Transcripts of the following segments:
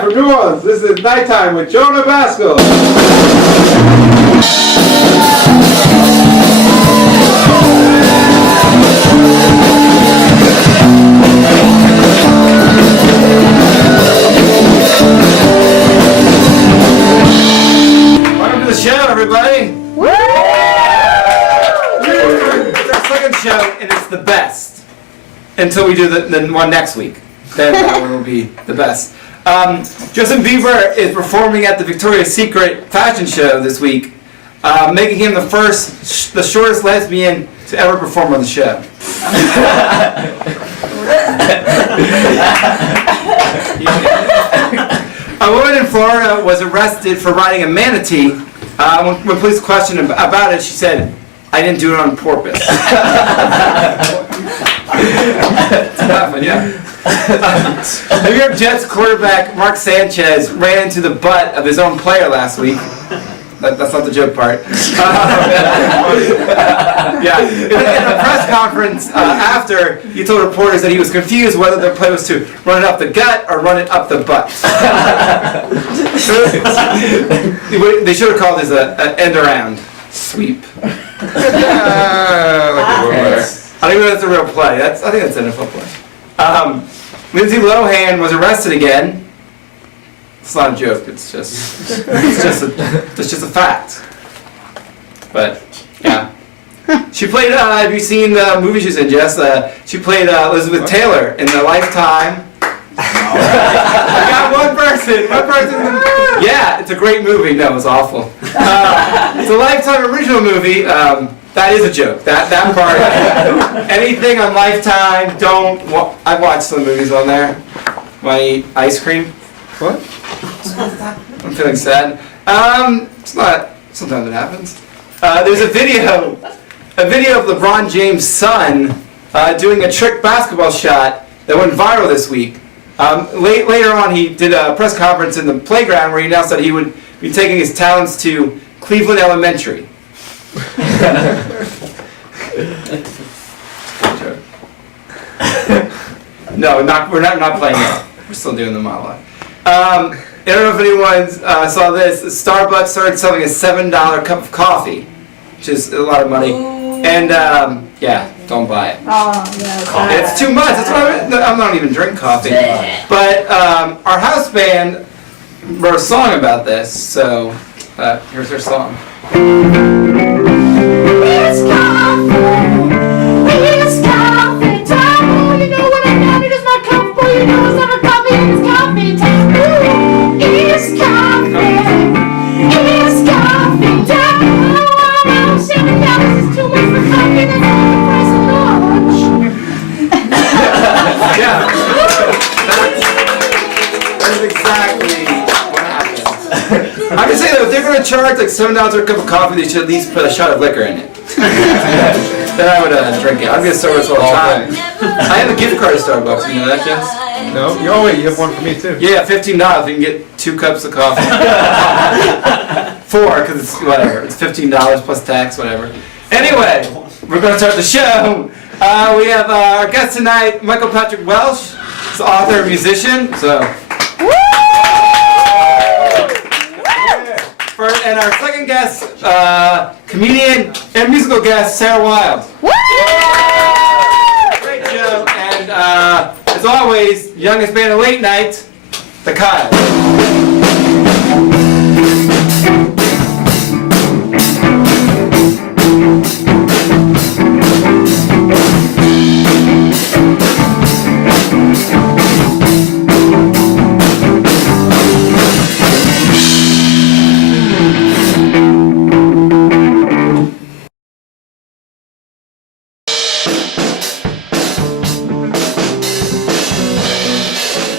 For New Orleans, this is Nighttime with Jonah Bascle. Welcome to the show, everybody. Woo! It's our second show, and it's the best. Until we do the one next week. Then that one will be the best. Justin Bieber is performing at the Victoria's Secret fashion show this week, making him the shortest lesbian to ever perform on the show. A woman in Florida was arrested for riding a manatee. When police questioned about it, she said, "I didn't do it on purpose." It's tough, yeah. New York Jets quarterback Mark Sanchez ran into the butt of his own player last week. That's not the joke part. Yeah. In a press conference after, he told reporters that he was confused whether the play was to run it up the gut or run it up the butt. They should have called this an end around sweep. I don't even know if that's a real play. I think that's an NFL play. Lindsay Lohan was arrested again. It's not a joke. It's just a fact. But yeah, she played. Have you seen the movie she's in, Jess? She played Elizabeth Taylor in the Lifetime. I got one person. Yeah, it's a great movie. No, it's awful. It's a Lifetime original movie. That is a joke. That part. Anything on Lifetime, I've watched some movies on there. Want to eat ice cream? What? I'm feeling sad. It's not. Sometimes it happens. There's a video of LeBron James' son doing a trick basketball shot that went viral this week. Later on, he did a press conference in the playground where he announced that he would be taking his talents to Cleveland Elementary. No, we're not playing it. We're still doing the monologue. I don't know if anyone saw this. Starbucks started selling a $7 cup of coffee, which is a lot of money. And yeah, don't buy it. Oh, no. It's too much. That's why I don't even drink coffee. But our house band wrote a song about this, so here's their song. It's coffee time. You know what I mean? It is not comfortable. You know it's not a coffee, it's coffee time. It's coffee time. I'm $7 is too much for coffee. That's not the price of lunch. Yeah, that's exactly what happens. I'm just saying though, if they're going to charge like $7 a cup of coffee, they should at least put a shot of liquor in it. Then I would drink it. I'd get Starbucks all the time. I have a gift card to Starbucks. You know that, Jess? No? Oh wait, you have one for me too. Yeah, $15. You can get 2 cups of coffee. 4, because it's whatever. It's $15 plus tax, whatever. Anyway, we're going to start the show. We have our guest tonight, Michael Patrick Welch. He's an author and musician. So. And our second guest, comedian and musical guest, Sarah Wilde. Great show, and as always, youngest band of late night, the Kyle.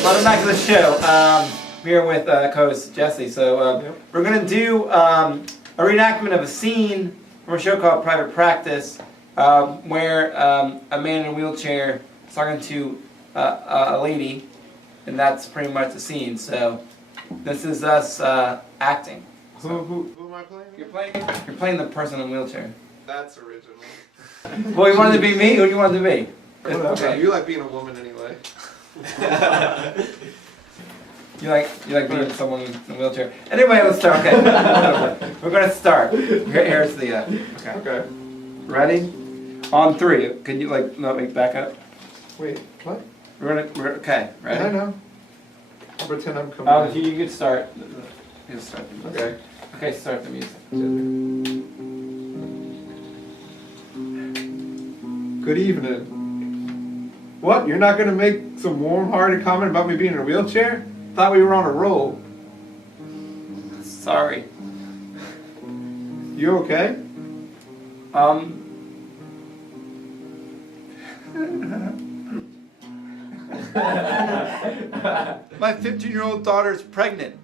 Welcome back to the show. I'm here with co-host Jesse. So we're going to do a reenactment of a scene from a show called Private Practice, where a man in a wheelchair is talking to a lady, and that's pretty much the scene. So this is us acting. Who am I playing? You're playing the person in the wheelchair. That's original. Well, you wanted to be me? Who do you want to be? Okay. You like being a woman anyway. You like being someone in a wheelchair. Anyway, let's start. Okay, we're gonna start. Here's the. Okay. Ready? On 3. Can you let me back up? Wait, what? We're okay. Ready? I know. I'll pretend I'm coming in. You can start. You start the music. Okay. Okay, start the music. Good evening. What? You're not gonna make some warm-hearted comment about me being in a wheelchair? Thought we were on a roll. Sorry. You okay? My 15-year-old daughter is pregnant.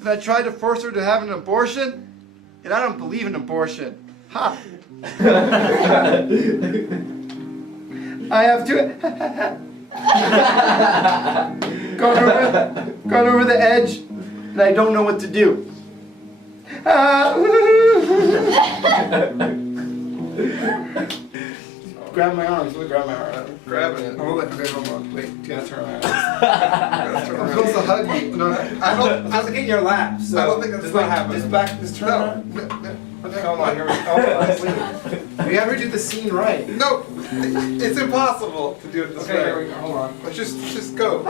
And I tried to force her to have an abortion, and I don't believe in abortion. Ha! I have to gone over the edge, and I don't know what to do. Grab my arms. Grab my arm. Grabbing it. Hold on. Wait, you gotta turn around. I'm supposed to hug you. No, I don't. I was in your lap, so I don't think that's not happening. Just turn around. No. Hold on, here we go. We gotta do the scene right. No, it's impossible to do it this Okay, way. here we go. Hold on. Let's just go.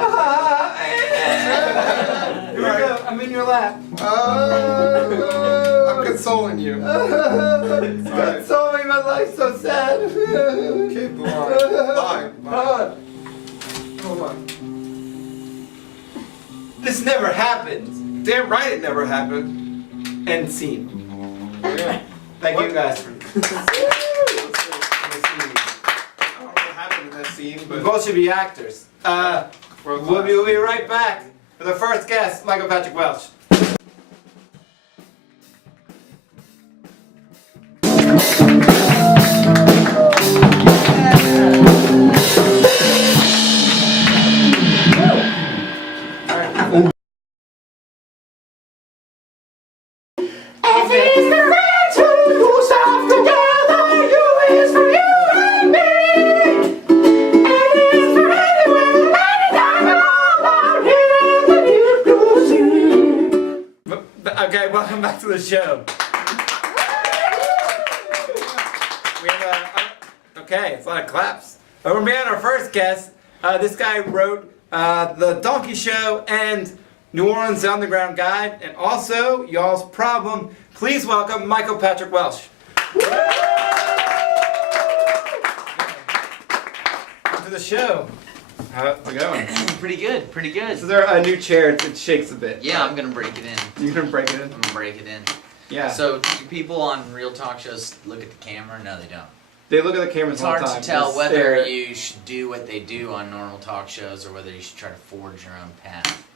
Here we go. I'm in your lap. I'm consoling you. Sorry. Sorry, my life's so sad. Okay, bye. Bye. Hold on. This never happened. Damn right it never happened. End scene. Yeah. Thank What? you guys for. I don't know what happened in that scene, We but both should be actors. We'll be right back for the first guest, Michael Patrick Welch. F is for friends who do stuff together. U is for you and me. N is for anywhere, anytime at all. Out here in the new blue sea. Okay, welcome back to the show. We have okay, it's a lot of claps. But we're being our first guest. This guy wrote The Donkey Show and New Orleans The Underground Guide, and also Y'all's Problem. Please welcome Michael Patrick Welch. Welcome to the show. How's it going? Pretty good, pretty good. Is there a new chair? It shakes a bit. Yeah, I'm gonna break it in. You can break it in. I'm gonna break it in. Yeah. So, do people on real talk shows look at the camera? No, they don't. They look at the cameras It's all the hard time. to tell Just whether stare. you should do what they do on normal talk shows or whether you should try to forge your own path.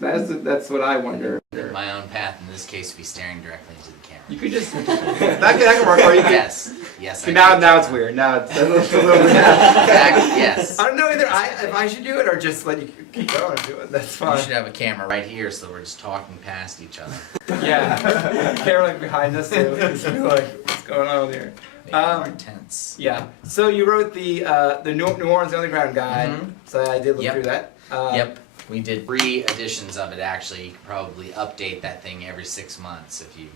That's what I wonder. My own path in this case would be staring directly into the camera. You could just that can work. Or you could. Yes, yes. I Now could. it's weird. Now it's a little. Exactly, yes. I don't know either. If I should do it or just let you keep going and do it. That's You fine. should have a camera right here so we're just talking past each other. Yeah. Camera like behind us too. Just be like, what's going on here? Make it more intense. Yeah. So you wrote the New Orleans Underground Guide. Mhm. So I did look Yep. through that. Yep. We did 3 editions of it actually. You could probably update that thing every 6 months if you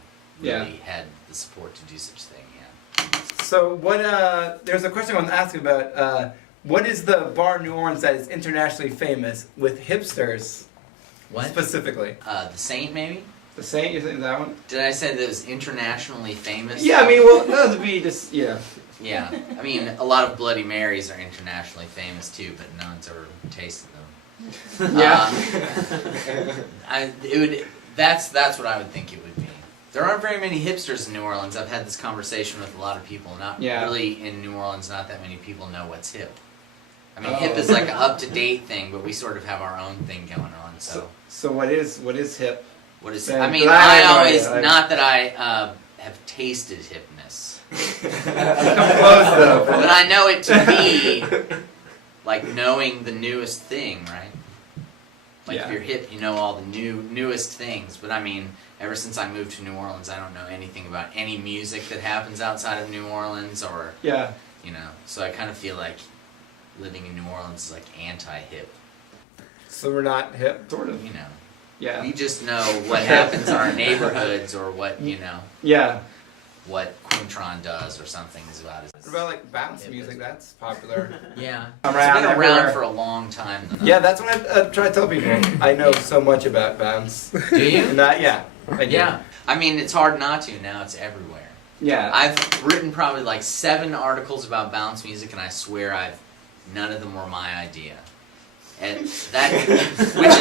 really had the support to do such a thing, yeah. So what? There's a question I want to ask you about. What is the bar in New Orleans that is internationally famous with hipsters What? specifically? The Saint, maybe? The Saint, you think that one? Did I say that it was internationally famous? Yeah, I mean, well, that would be just yeah. Yeah. I mean, a lot of Bloody Marys are internationally famous too, but no one's ever tasted them. Yeah. That's what I would think it would be. There aren't very many hipsters in New Orleans. I've had this conversation with a lot of people. Not really in New Orleans, not that many people know what's hip. I mean, hip is like an up-to-date thing, but we sort of have our own thing going on, so. So what is hip? What is Man, I mean, I I know, always, I- not that I have tasted hipness, Come close though. but I know it to be like knowing the newest thing, right? Like if you're hip, you know all the newest things. But I mean, ever since I moved to New Orleans, I don't know anything about any music that happens outside of New Orleans, or you know. So I kind of feel like living in New Orleans is like anti-hip. So we're not hip, sort of. You know, Yeah. we just know what happens in our neighborhoods or what, Yeah. what Quintron does or something is about as... What about like bounce music? That's popular. Yeah. Around It's been around everywhere. for a long time. Though. Yeah, that's what I try to tell people. I know so much about bounce. Do you? Yeah. I do. Yeah. I mean, it's hard not to. Now it's everywhere. Yeah. I've written probably like 7 articles about bounce music, and I swear none of them were my idea. And that, which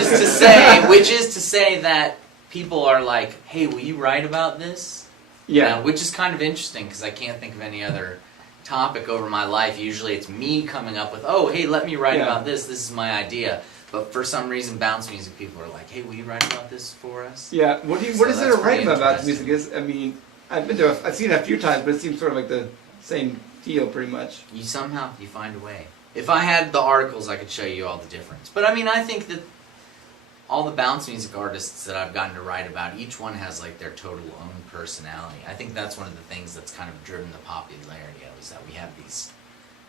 is to say that people are like, hey, will you write about this? Yeah. Which is kind of interesting because I can't think of any other topic over my life. Usually it's me coming up with, oh, hey, let me write about this. This is my idea. But for some reason, bounce music people are like, hey, will you write about this for us? Yeah. What is So there to that's write pretty about bounce interesting. music? I mean, I've seen it a few times, but it seems sort of like the same deal, pretty much. You find a way. If I had the articles, I could show you all the difference. But I mean, I think that all the bounce music artists that I've gotten to write about, each one has like their total own personality. I think that's one of the things that's kind of driven the popularity of, is that we have these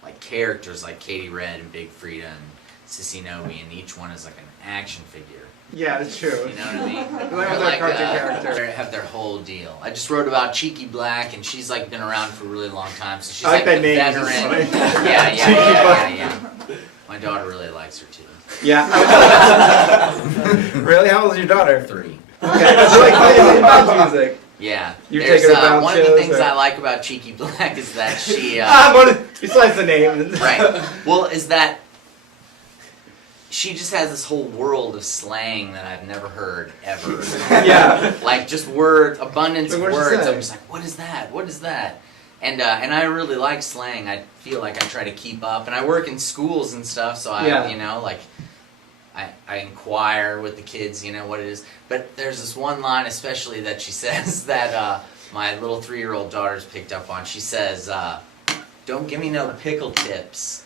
like characters like Katie Red and Big Frida and Sissy Noe, and each one is like an action figure. Yeah, that's true. You know what I mean? Like with their cartoon character. They have their whole deal. I just wrote about Cheeky Black, and she's like been around for a really long time, so she's I like like that a name. veteran. It's funny. Yeah. My daughter really likes her too. Yeah. Really? How old is your daughter? 3. Okay. So like playing bounce music. Yeah. You There's, take her to bounce one of the shows, things or- I like about Cheeky Black is that she. Besides the name. Right. Well, is that she just has this whole world of slang that I've never heard ever. Yeah. Like just words, abundance Like, of what'd she words. say? I'm just like, what is that? What is that? And I really like slang. I feel like I try to keep up, and I work in schools and stuff, so I inquire with the kids, what it is. But there's this one line especially that she says that my little 3-year-old daughter's picked up on. She says, "Don't give me no pickle tips."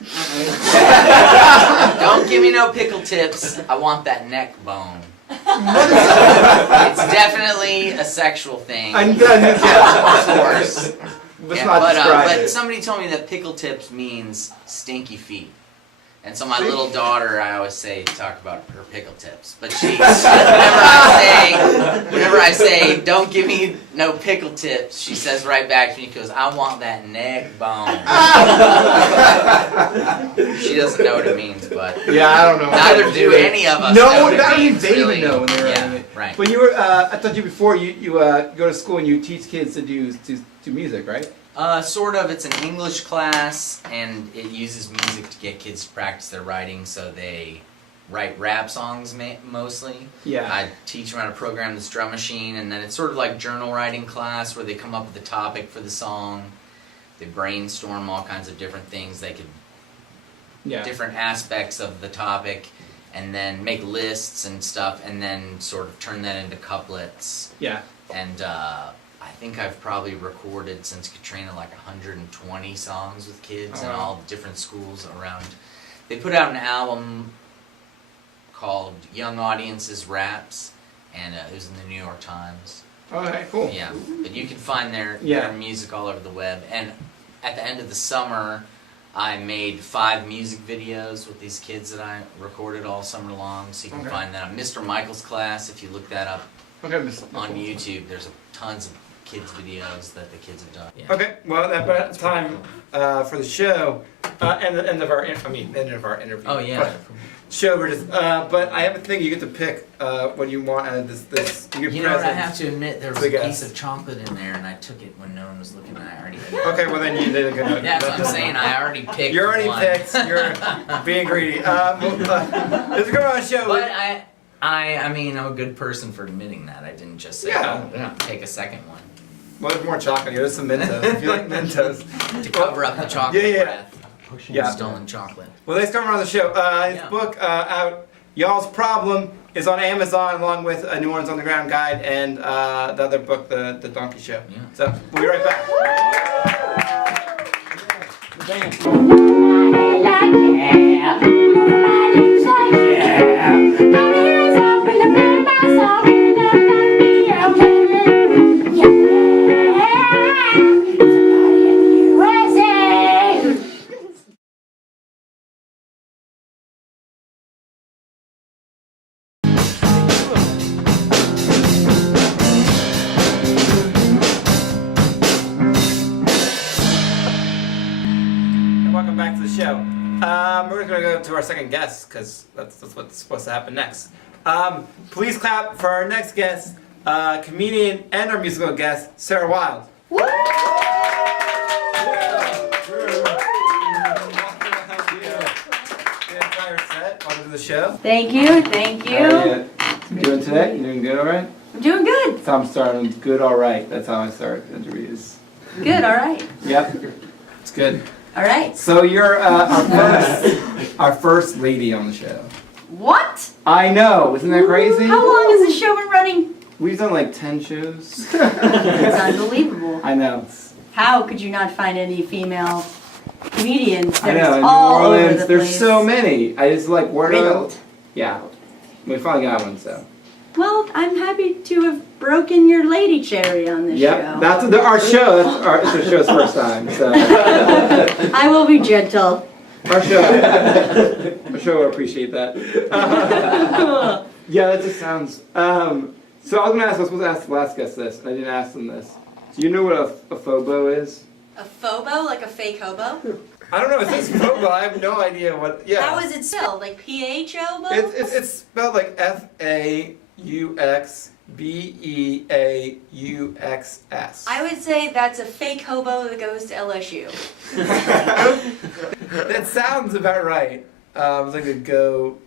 Don't give me no pickle tips. I want that neck bone. It's definitely a sexual thing. I'm done. Of course. Let's Yeah, not describe but it. somebody told me that pickle tips means stinky feet. And so my little daughter, I always say, talk about her pickle tips. But she, whenever I say, don't give me no pickle tips, she says right back to me, goes, I want that neck bone. She doesn't know what it means, but Yeah, I don't know. neither do any of us. No, know what it not even means, they really. even know when they're Yeah, writing it. right. When you were, I told you before, you go to school and you teach kids to do music, right? Sort of. It's an English class, and it uses music to get kids to practice their writing, so they write rap songs mostly. Yeah. I teach them how to program this drum machine, and then it's sort of like journal writing class where they come up with a topic for the song. They brainstorm all kinds of different things. They could different aspects of the topic, and then make lists and stuff, and then sort of turn that into couplets. Yeah. And I think I've probably recorded since Katrina like 120 songs with kids in all the different schools around. They put out an album called Young Audiences Raps, and it was in the New York Times. Okay, cool. Yeah, but you can find their music all over the web. And at the end of the summer, I made 5 music videos with these kids that I recorded all summer long. So you can find that on Mr. Michael's class. If you look that up on YouTube, there's tons of kids videos that the kids have done. Yeah. Okay, well, that's time for the show. And the end of our interview. Oh yeah. Show we're just, but I have a thing you get to pick what you want out of this. You know what? I have to admit there was a Big piece ass. of chocolate in there, and I took it when no one was looking. And I already. Ate it. Okay, well then you did a good note. That's what I'm saying. I already picked. You already one. picked. You're being greedy. It's a good on show. But I mean, I'm a good person for admitting that. I didn't just say, take a second one. Well, there's more chocolate here. There's some Mentos. If you like Mentos. To cover up the chocolate Yeah. breath. Stolen chocolate. Well, thanks for coming on the show. His book out, Y'all's Problem, is on Amazon along with a New Orleans on the Ground guide and the other book, The Donkey Show. Yeah. So we'll be right back. the show. We're gonna go to our second guest because that's what's supposed to happen next. Please clap for our next guest, comedian and our musical guest, Sarah Wild. Welcome to the show. Thank you, thank How are you. you doing today? You doing good, all right? I'm doing good. So I'm starting good, all right. That's how I start interviews. Good, all right. Yep, it's good. All right. So you're our first lady on the show. What? I know, isn't that crazy? How long has the show been running? We've done like 10 shows. It's unbelievable. I know. How could you not find any female comedians? I know, There's in New all over Orleans, the there's place. so many. I just like, where do Riddled. Yeah, we finally got one, so. Well, I'm happy to have broken your lady cherry on this Yep, show. that's our show. It's our show's first time, so. I will be gentle. Our show will appreciate that. Yeah, that just sounds. So I was supposed to ask the last guest this, and I didn't ask them this. Do you know what a phobo is? A phobo, like a fake hobo? I don't know. It says phobo. I have no idea what. Yeah. How is it spelled? Like P-H-O-bo? It's spelled like FAUXBEAUXS. I would say that's a fake hobo that goes to LSU. That sounds about right. It's like a go,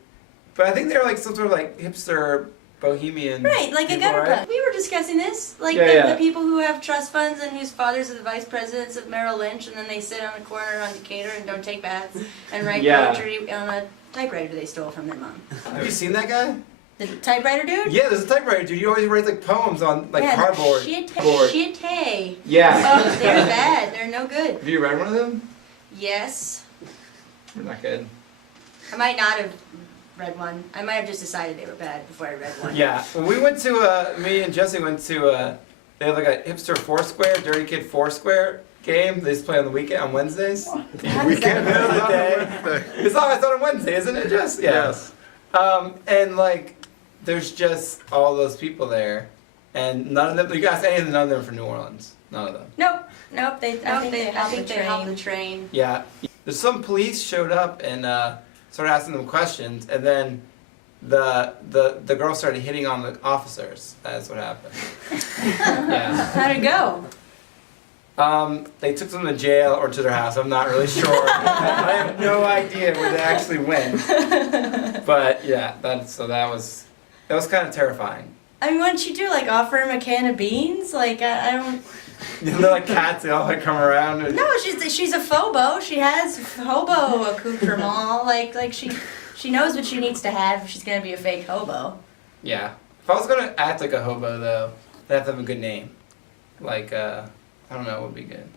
but I think they're like some sort of like hipster bohemian. Right, like a people, gutter right? pup. We were discussing this. Like Yeah. the people who have trust funds and whose fathers are the vice presidents of Merrill Lynch, and then they sit on a corner on Decatur and don't take baths and write Yeah. poetry on a typewriter they stole from their mom. Have you seen that guy? The typewriter dude? Yeah, there's a typewriter dude. He always writes like poems on like yeah, cardboard. Shit, board. shit. Yeah. Oh, they're bad. They're no good. Have you read one of them? Yes. They're not good. I might not have read one. I might have just decided they were bad before I read one. Yeah. When we went to me and Jesse went to they have like a hipster Foursquare, Dirty Kid Foursquare game. They just play on the weekend on Wednesdays. How does that Middle of the day. It's always on Wednesday, isn't it? Just Yes. And like, there's just all those people there, and none of them. You guys, any of them, none of them are from New Orleans. None of them. Nope. I they think they hopped hopped the train. Yeah. There's some police showed up and started asking them questions, and then the girl started hitting on the officers. That's what happened. Yeah. How'd it go? They took them to jail or to their house. I'm not really sure. I have no idea where they actually went. But yeah, that was kind of terrifying. I mean, what did she do? Like offer him a can of beans? Like I don't. They're like cats. They all like come around. And... No, she's a phobo. She has hobo accoutrement. Like she knows what she needs to have if she's gonna be a fake hobo. Yeah. If I was gonna act like a hobo though, I'd have to have a good name. Like I don't know, what would be good.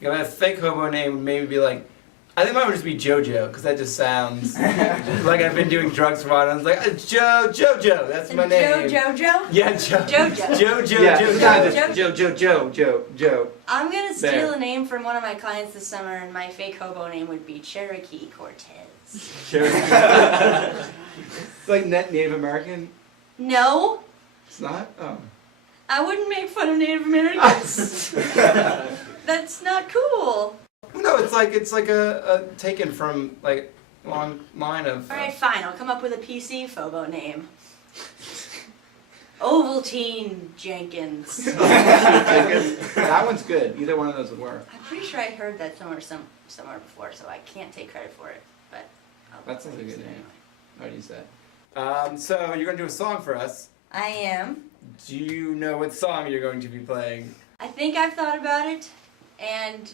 If I had a fake hobo name, would maybe be like, I think mine would just be JoJo, because that just sounds like I've been doing drugs for a while. And I was like, JoJo, that's my name. Jojo? Yeah, JoJo. Jojo. Yeah, Joe. I'm gonna steal There. a name from one of my clients this summer, and my fake hobo name would be Cherokee Cortez. It's like Native American. No, It's not. Oh. I wouldn't make fun of Native Americans. That's not cool. No, it's like a taken from like long line of. All right, fine. I'll come up with a PC phobo name. Ovaltine Jenkins. That one's good. Either one of those would work. I'm pretty sure I heard that somewhere before, so I can't take credit for it. But That sounds like a good name. What do you say? So you're gonna do a song for us. I am. Do you know what song you're going to be playing? I think I've thought about it, and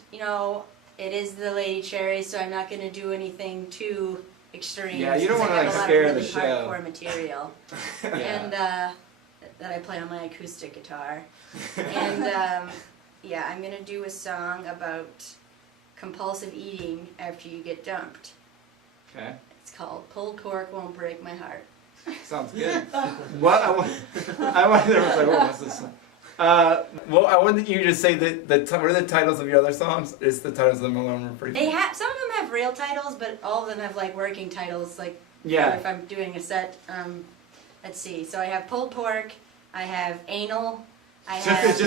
it is the Lady Cherry, so I'm not going to do anything too extreme. Yeah, you don't since wanna, I like, have a lot scare of the really show. hardcore material, and that I play on my acoustic guitar. And yeah, I'm going to do a song about compulsive eating after you get dumped. Okay. It's called "Pulled Cork Won't Break My Heart." Sounds good. What I want there was like, what was this? Well, I wanted you to say that what are the titles of your other songs? It's the titles of them alone were pretty. They have some of them have real titles, but all of them have like working titles. Like Yeah. if I'm doing a set, let's see. So I have pulled pork. I have anal. I have that's just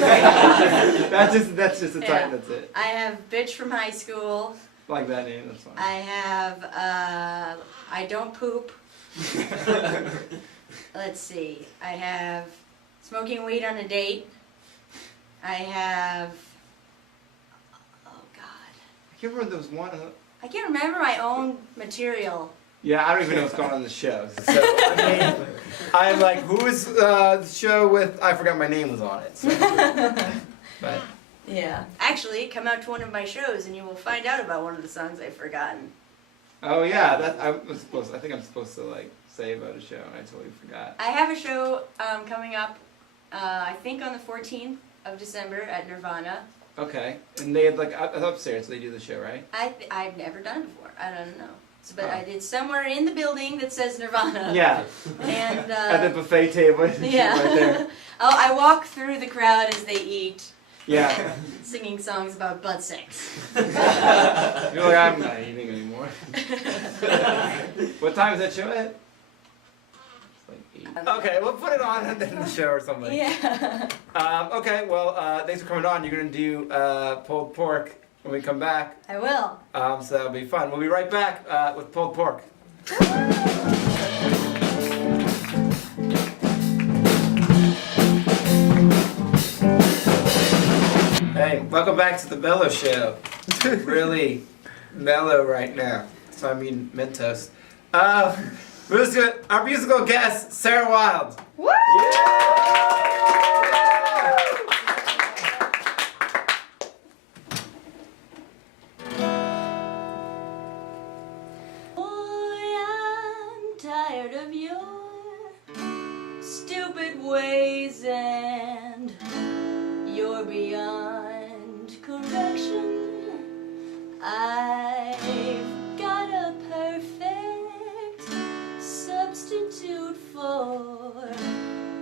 a title. Yeah. That's it. I have bitch from high school. like that name. That's fine. I have I don't poop. Let's see. I have smoking weed on a date. I have. Oh God. I can't remember there was one. I can't remember my own material. Yeah, I don't even know what's going on in the show. So, I mean, I'm like, who was the show with? I forgot my name was on it. So. But Yeah. Actually, come out to one of my shows and you will find out about one of the songs I've forgotten. oh yeah, that I think I'm supposed to like say about a show, and I totally forgot. I have a show coming up, I think on the 14th of December at Nirvana. Okay, and they had like upstairs. They do the show, right? I've never done it before. I don't know. But Oh. I did somewhere in the building that says Nirvana. Yeah. And At the buffet table. yeah. Right there. Oh, I walk through the crowd as they eat, Yeah. singing songs about butt sex. You're like, I'm not eating anymore. What time is that show at? It's like 8. Okay, we'll put it on at the end of the show or something. Yeah. Okay, well, thanks for coming on. You're going to do pulled pork when we come back. I will. So that'll be fun. We'll be right back with pulled pork. Hey, welcome back to the Mellow Show. Really mellow right now. So I mean Mentos. Our musical guest, Sarah Wild. Woo! Boy, I'm tired of your stupid ways and you're beyond correction. I've got a perfect substitute for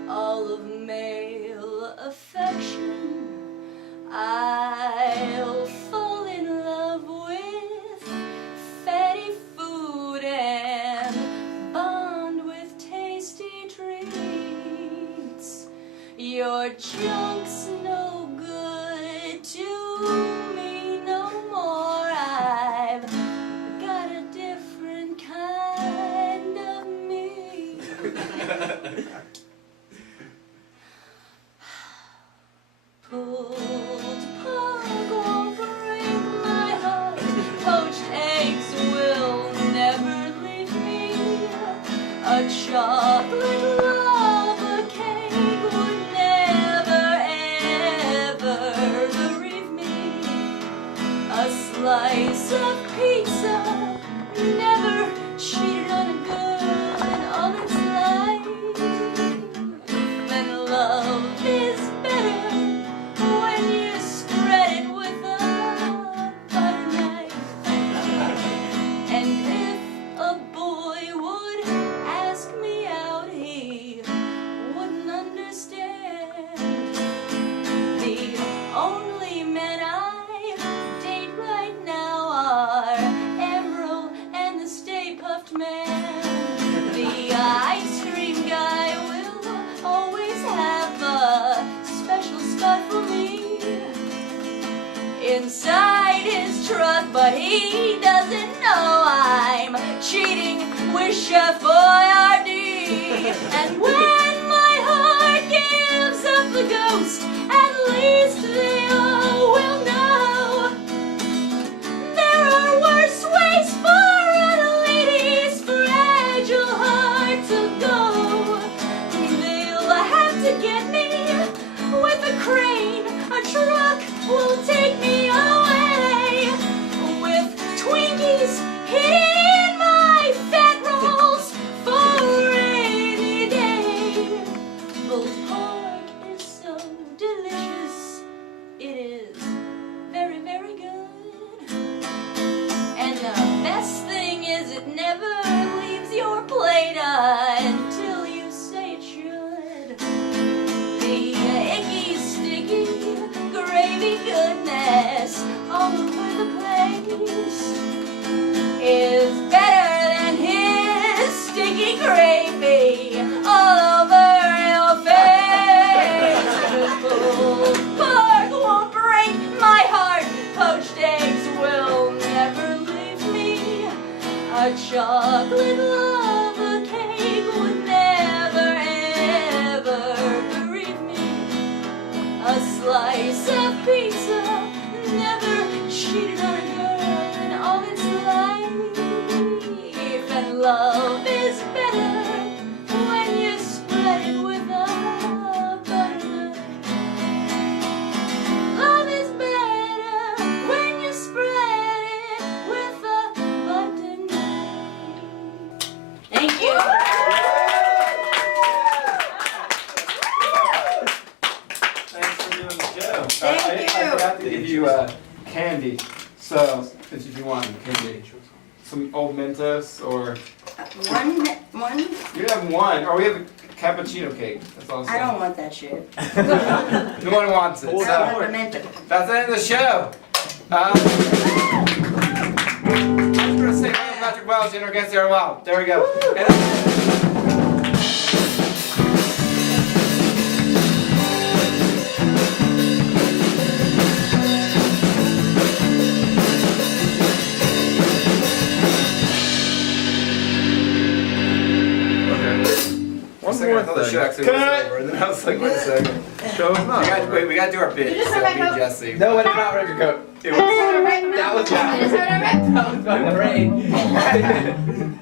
all of male affection. I'll fall in love with fatty food and bond with tasty treats. Your junk's no good to me no more. I've got a different kind of me. Pulled pork won't break my heart. Poached eggs will never leave me. A chocolate lava cake would never ever bereave me. A slice of pizza never cheated on a good all its life. And love is better when you spread it with a butter knife. And if a boy would ask me out, he wouldn't understand. The only men I date right now are Emerald and the Stay Puft Man. The ice cream guy will always have a special spot for me inside his truck, but he doesn't know I'm cheating with Chef Boyardee. And when my heart gives up the ghost, at least they all will know there are worse ways for a lady's fragile heart to go. They'll have to get me with a crane. A truck will take me away with Twinkies hidden in my fat rolls for forgot to give you candy. So, if you want candy. Some old Mentos or... One? You can have one, or we have a cappuccino cake. That's all I'm I saying. don't want that shit. No one wants it. I don't So, want the mental. that's the end of the show. I'm going to say Patrick Welch and our guest there. Wow, there we go. One I more thought the show thing. actually was over, and then I was like, wait a second. Show's not. We got to do our bit. You just So heard me my and vote. Jesse. No, it's not Richard Coat. It was, That that was I just heard I read. That was my brain.